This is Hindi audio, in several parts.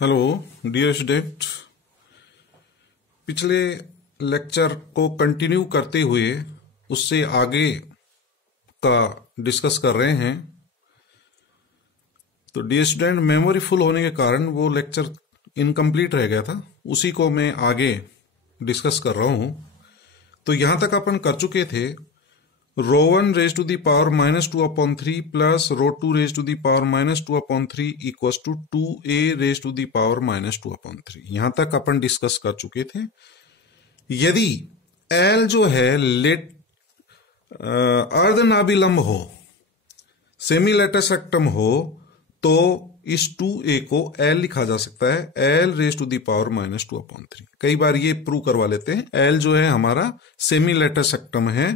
हेलो डियर स्टूडेंट, पिछले लेक्चर को कंटिन्यू करते हुए उससे आगे का डिस्कस कर रहे हैं। तो डियर स्टूडेंट, मेमोरी फुल होने के कारण वो लेक्चर इनकम्प्लीट रह गया था, उसी को मैं आगे डिस्कस कर रहा हूं। तो यहां तक अपन कर चुके थे ρ1 raise to the power -2/3 plus ρ2 raise to the power -2/3 equals to 2a raise to the power -2/3। यहां तक अपन डिस्कस कर चुके थे। यदि L जो है अर्धनाभिलंब हो, सेमी लेटस रेक्टम हो, तो इस 2a को L लिखा जा सकता है L raise to the power -2/3। कई बार ये प्रूव करवा लेते हैं। L जो है हमारा सेमी लेटस रेक्टम है,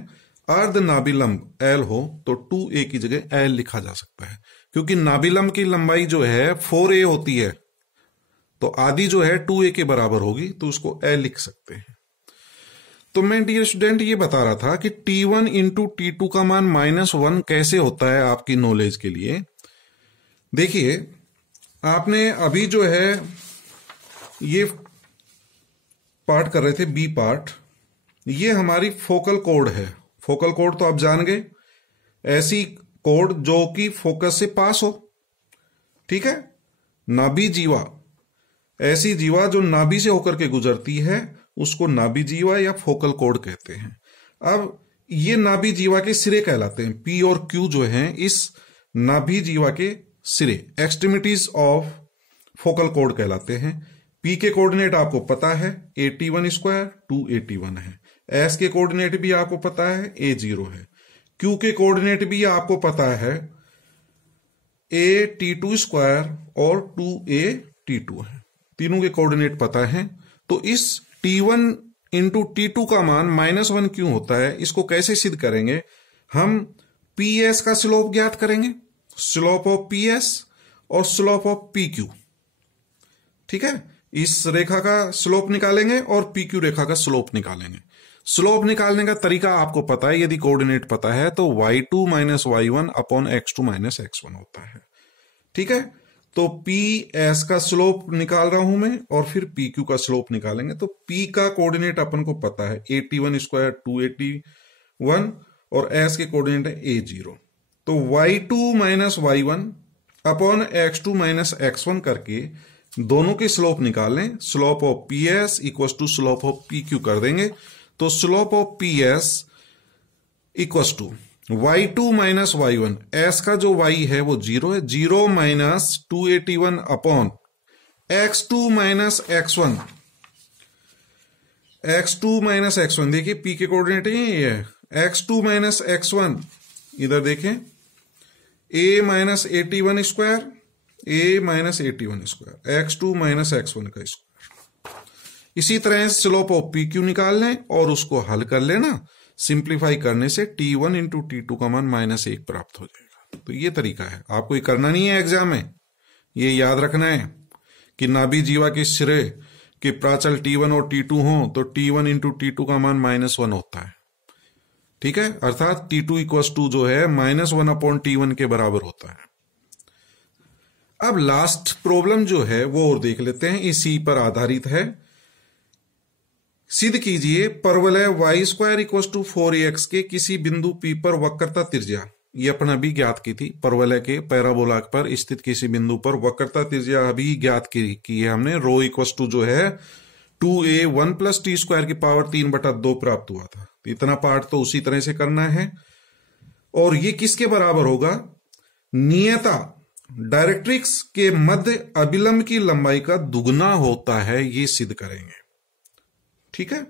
अर्धनाभिलंब L हो तो 2a की जगह L लिखा जा सकता है, क्योंकि नाभिलंब की लंबाई जो है 4a होती है, तो आधी जो है 2a के बराबर होगी, तो उसको L लिख सकते हैं। तो मैं डियर स्टूडेंट ये बता रहा था कि T1 इंटू T2 का मान -1 कैसे होता है। आपकी नॉलेज के लिए देखिए, आपने अभी जो है ये पार्ट कर रहे थे, बी पार्ट, ये हमारी फोकल कोड है। फोकल कोड तो आप जान गए, ऐसी कोड जो कि फोकस से पास हो, ठीक है। नाभि जीवा, ऐसी जीवा जो नाभि से होकर के गुजरती है, उसको नाभि जीवा या फोकल कोड कहते हैं। अब ये नाभि जीवा के सिरे कहलाते हैं। P और Q जो हैं इस नाभि जीवा के सिरे, एक्सट्रीमिटीज ऑफ फोकल कोड कहलाते हैं। P के कोऑर्डिनेट आपको पता है AT1² 2AT1 है। S के कोऑर्डिनेट भी आपको पता है A0 है। Q के कोऑर्डिनेट भी आपको पता है AT2² और 2AT2 है। तीनों के कोऑर्डिनेट पता है। तो इस T1 इंटू T2 का मान -1 क्यों होता है, इसको कैसे सिद्ध करेंगे? हम PS का स्लोप ज्ञात करेंगे, स्लोप ऑफ PS और स्लोप ऑफ PQ, ठीक है। इस रेखा का स्लोप निकालेंगे और PQ रेखा का स्लोप निकालेंगे। स्लोप निकालने का तरीका आपको पता है, यदि कोऑर्डिनेट पता है तो y2 - y1 upon x2 - x1 होता है, ठीक है। तो PS का स्लोप निकाल रहा हूं मैं और फिर PQ का स्लोप निकालेंगे। तो P का कोऑर्डिनेट अपन को पता है AT1² 2AT1 और S के कोऑर्डिनेट है A0। तो y2 - y1 upon x2 - x1 करके दोनों के स्लोप निकालें। Slope of PS equal to slope of PQ कर देंगे। तो slope of PS equal to y2 - y1, S का जो y है वो 0 है, 0 - 2AT1 upon x2 - x1, x2 - x1, देखिए P के कोऑर्डिनेट ये है x2 - x1, इधर देखें A - AT1², A - AT1², x2 - x1 का स्क्वायर। इसी तरह स्लोप ऑफ PQ निकाल लें और उसको हल कर लेना। सिंप्लीफाई करने से T1 इंटू T2 का मान -1 प्राप्त हो जाएगा। तो ये तरीका है, आपको ये करना नहीं है एग्जाम में, ये याद रखना है कि नाभि जीवा के सिरे के प्राचल T1 और T2 हो तो T1 इंटू T2 का मान -1 होता है, ठीक है। अर्थात T2 इक्वल टू जो है -1 अपॉन T1 के बराबर होता है। अब लास्ट प्रॉब्लम जो है वो और देख लेते हैं, इसी पर आधारित है। सिद्ध कीजिए परवलय y² इक्वल टू 4ax के किसी बिंदु P पर वक्रता त्रिज्या, ये अपना भी ज्ञात की थी, परवलय के पैराबोला पर स्थित किसी बिंदु पर वक्रता त्रिज्या अभी ज्ञात की है हमने। रो इक्वल टू जो है 2a1 + t² की पावर 3/2 प्राप्त हुआ था। इतना पार्ट तो उसी तरह से करना है। और ये किसके बराबर होगा? नियता डायरेक्ट्रिक्स के मध्य अभिलंब की लंबाई का दुगना होता है, ये सिद्ध करेंगे, ठीक है।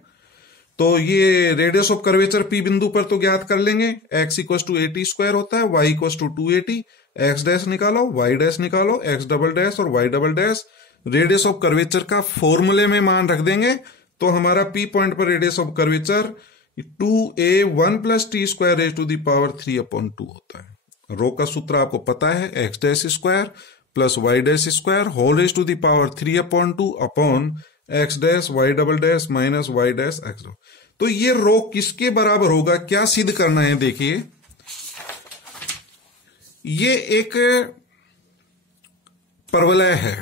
तो ये रेडियस ऑफ कर्वेचर P बिंदु पर तो ज्ञात कर लेंगे, x इक्वल टू AT² होता है, y equal to 2AT, x dash निकालो, y डैश निकालो, x डबल डैश और y double dash radius of curvature का फॉर्मूले में मान रख देंगे। तो हमारा P पॉइंट पर radius of curvature 2a1 + t² raise to the power 3/2 होता है। रो का सूत्र आपको पता है x dash square plus y dash square whole raise to the power 3/2 upon x dash y double dash minus y dash x। तो ये रो किसके बराबर होगा, क्या सिद्ध करना है? देखिए, ये एक परवलय है,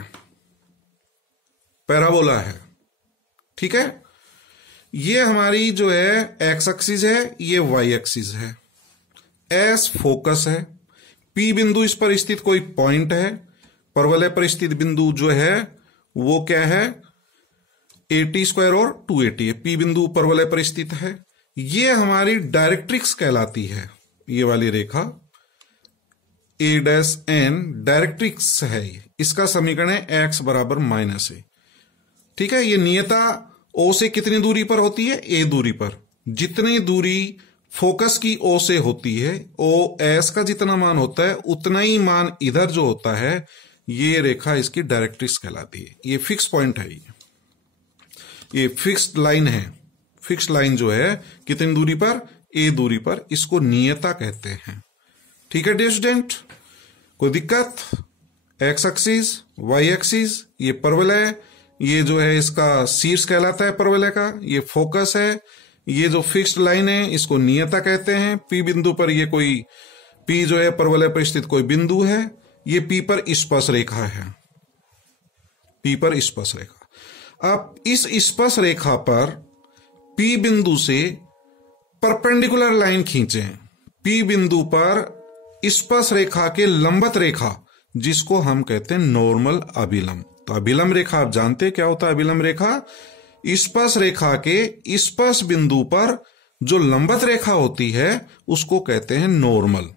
पैराबोला है। ठीक है, ये हमारी जो है एक्स एक्सिस है, ये वाई एक्सिस है। एस फोकस है, पी बिंदु इस पर स्थित कोई पॉइंट है, परवलय पर स्थित बिंदु जो है वो क्या है 80² और 280 है। पी बिंदु परवलय पर स्थित है। ये हमारी डायरेक्ट्रिक्स कहलाती है, ये वाली रेखा A-N डायरेक्ट्रिक्स है। इसका समीकरण है x बराबर -a। ठीक है, ये नियता O से कितनी दूरी पर होती है, a दूरी पर। जितनी दूरी फोकस की O से होती है, OS का जितना मान होता है उतना ही मान इधर जो होता है, ये रेखा इसकी डायरेक्ट्रिक्स कहलाती है। ये फिक्स पॉइंट है, ये फिक्स्ड लाइन है। फिक्स्ड लाइन जो है कितनी दूरी पर, a दूरी पर, इसको नियता कहते हैं। ठीक है डियर स्टूडेंट, कोई दिक्कत? एक्स एक्सिस, वाई एक्सिस, ये परवलय, ये जो है इसका शीर्ष कहलाता है परवलय का, ये फोकस है। ये जो फिक्स्ड लाइन है इसको नियता कहते हैं। पी बिंदु पर ये कोई, पी जो है परवलय पर स्थित कोई बिंदु है, ये पी पर स्पर्श रेखा है, पी पर स्पर्श रेखा। अब इस स्पर्श रेखा पर पी बिंदु से परपेंडिकुलर लाइन खींचें। पी बिंदु पर स्पर्श रेखा के लंबवत रेखा, जिसको हम कहते हैं नॉर्मल अभिलंब। तो अभिलंब रेखा आप जानते हैं क्या होता है? अभिलंब रेखा स्पर्श रेखा के स्पर्श बिंदु पर जो लंबवत रेखा होती है उसको कहते हैं नॉर्मल।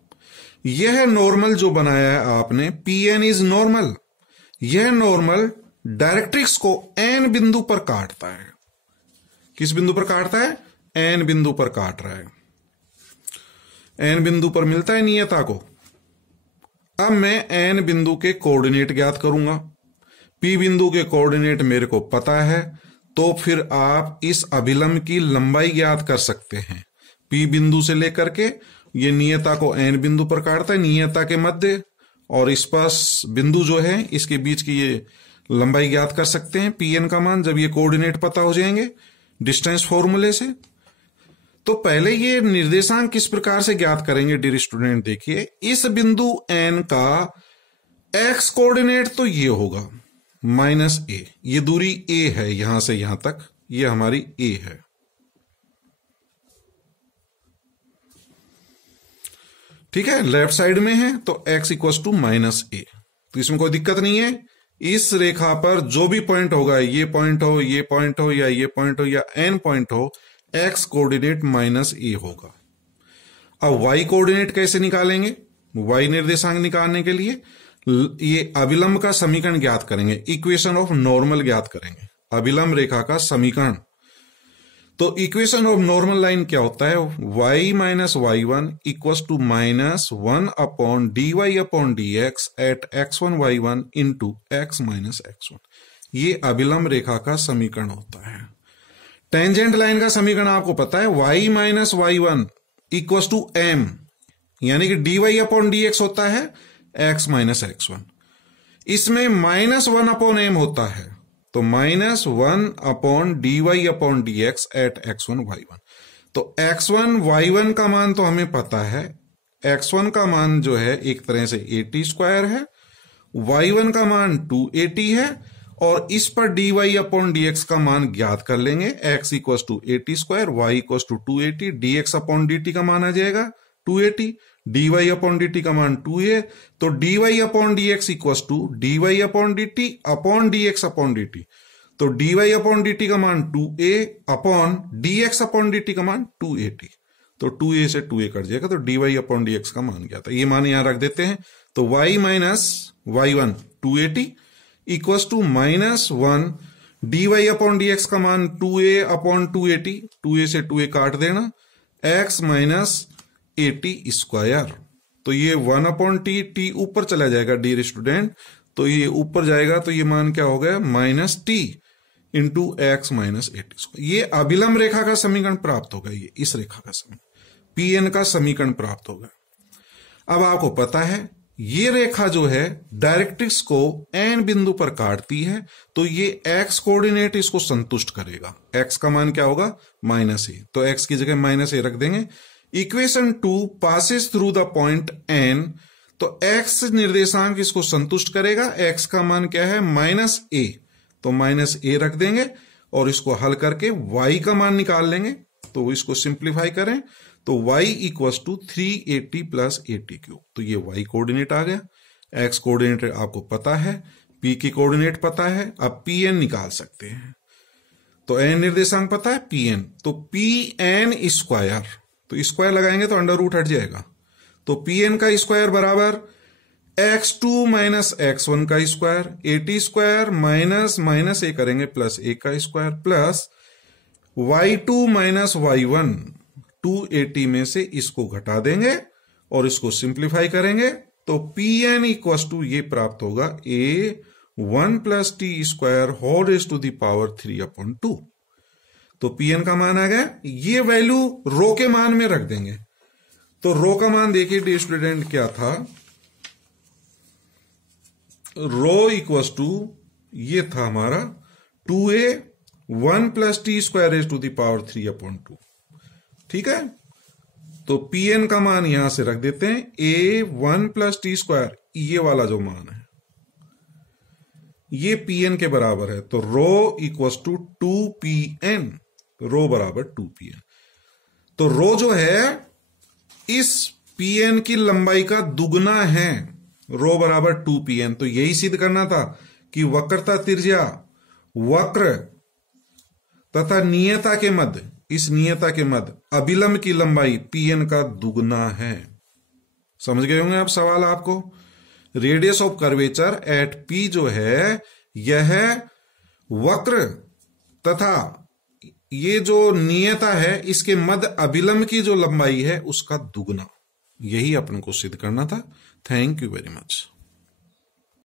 यह नॉर्मल जो बनाया है आपने, Pn इज नॉर्मल। यह नॉर्मल डायरेक्ट्रिक्स को n बिंदु पर काटता है। किस बिंदु पर काटता है? n बिंदु पर काट रहा है। n बिंदु पर मिलता है नियता को। अब मैं n बिंदु के कोऑर्डिनेट ज्ञात करूंगा। p बिंदु के कोऑर्डिनेट मेरे को पता है, तो फिर आप इस अभिलंब की लंबाई ज्ञात कर सकते हैं। P बिंदु से लेकर के ये नियता को n बिंदु पर काटता है। नियता के मध्य और स्पर्श बिंदु जो है इसके बीच की ये लंबाई ज्ञात कर सकते हैं, Pn का मान, जब ये कोऑर्डिनेट पता हो जाएंगे डिस्टेंस फॉर्मूले से। तो पहले ये निर्देशांक किस प्रकार से ज्ञात करेंगे डियर स्टूडेंट? देखिए, इस बिंदु n का x कोऑर्डिनेट तो ये होगा -a। ये दूरी a है, यहां से यहां तक ये हमारी a है। ठीक है, लेफ्ट साइड में है तो x इक्वल टू -a। तो इसमें कोई दिक्कत नहीं है। इस रेखा पर जो भी पॉइंट होगा, ये पॉइंट हो, ये पॉइंट हो, या ये पॉइंट हो, या n पॉइंट हो, x कोऑर्डिनेट -a होगा। अब y कोऑर्डिनेट कैसे निकालेंगे? y निर्देशांक निकालने के लिए ये अभिलंब का समीकरण ज्ञात करेंगे, इक्वेशन ऑफ नॉर्मल ज्ञात करेंगे, अभिलंब रेखा का समीकरण। तो इक्वेशन ऑफ नॉर्मल लाइन क्या होता है? y - y1 equals to -1 upon dy upon dx at x1 y1 into x - x1। ये अभिलंब रेखा का समीकरण होता है। टेंजेंट लाइन का समीकरण आपको पता है, y - y1 equals to m, यानी कि dy अपॉन dx होता है x - x1। इसमें -1 अपॉन m होता है, तो -1 upon dy upon dx at x1 y1। तो x1 y1 का मान तो हमें पता है। x1 का मान जो है एक तरह से 80² है, y1 का मान 280 है, और इस पर dy अपॉन dx का मान ज्ञात कर लेंगे। x equal to 80², y equal to 280, dx upon dt का मान आ जाएगा 280, dy अपॉन dt का मान 2a। तो dy upon dx equal to dy upon dt upon dx upon dt। तो dy अपॉन dt का मान 2a upon dx upon dt का मान 280। तो 2a से 2a कट जाएगा, तो dy अपॉन dx का मान क्या था, ये मान यहां रख देते हैं। तो y - y1 280 equal to -1 dy upon dx का मान 2a अपॉन 280, 2a से 2a काट देना, x - 80²। तो ये 1 अपॉन t ऊपर चला जाएगा डियर स्टूडेंट, तो ये ऊपर जाएगा, तो ये मान क्या हो गया -t इंटू x - 80²। ये अभिलंब रेखा का समीकरण प्राप्त होगा। ये इस रेखा का समीकरण Pn का समीकरण प्राप्त होगा। अब आपको पता है ये रेखा जो है डायरेक्ट्रिक्स को n बिंदु पर काटती है, तो ये x कोऑर्डिनेट इसको संतुष्ट करेगा। x का मान क्या होगा -a, तो x की जगह -a रख देंगे। Equation 2 passes through the point n, तो x निर्देशांक इसको संतुष्ट करेगा। x का मान क्या है -a, तो माइनस ए रख देंगे और इसको हल करके y का मान निकाल लेंगे। तो इसको सिंप्लीफाई करें तो y इक्वल्स टू 380 प्लस 80 तो ये y कोऑर्डिनेट आ गया। x कोऑर्डिनेट आपको पता है, p की कोऑर्डिनेट पता है, अब pn निकाल सकते हैं। तो n निर्देशांक पता है pn, तो pn स्क्वायर, तो स्क्वायर लगाएंगे तो अंडर रूट हट जाएगा। तो pn का स्क्वायर बराबर x2 माइनस x1 का स्क्वायर, 80 स्क्वायर माइनस ए करेंगे प्लस ए का square plus y2 minus y1, 280 में से इसको घटा देंगे और इसको सिंप्लीफाई करेंगे तो pn इक्वल टू ये प्राप्त होगा a1 plus T square whole raise to the power 3/2। तो pn का मान आ गया। ये वैल्यू रो के मान में रख देंगे। तो रो का मान देखिए डियर स्टूडेंट क्या था, रो इक्वल टू ये था हमारा 2a 1 plus T square raise to the power 3/2। ठीक है, तो pn का मान यहां से रख देते हैं a1 प्लस टी स्क्वायर, ये वाला जो मान है ये pn के बराबर है। तो रो इक्वल टू 2pn, रो बराबर 2pn। तो रो जो है इस pn की लंबाई का दुगना है, रो बराबर 2pn। तो यही सिद्ध करना था कि वक्रता त्रिज्या वक्र तथा नियता के मध्य, इस नियता के मध्य अभिलंब की लंबाई pn का दुगना है। समझ गए होंगे आप सवाल आपको। Radius of curvature at p जो है यह वक्र तथा ये जो नियता है इसके मध्य अभिलंब की जो लंबाई है उसका दुगना, यही अपन को सिद्ध करना था। Thank you very much.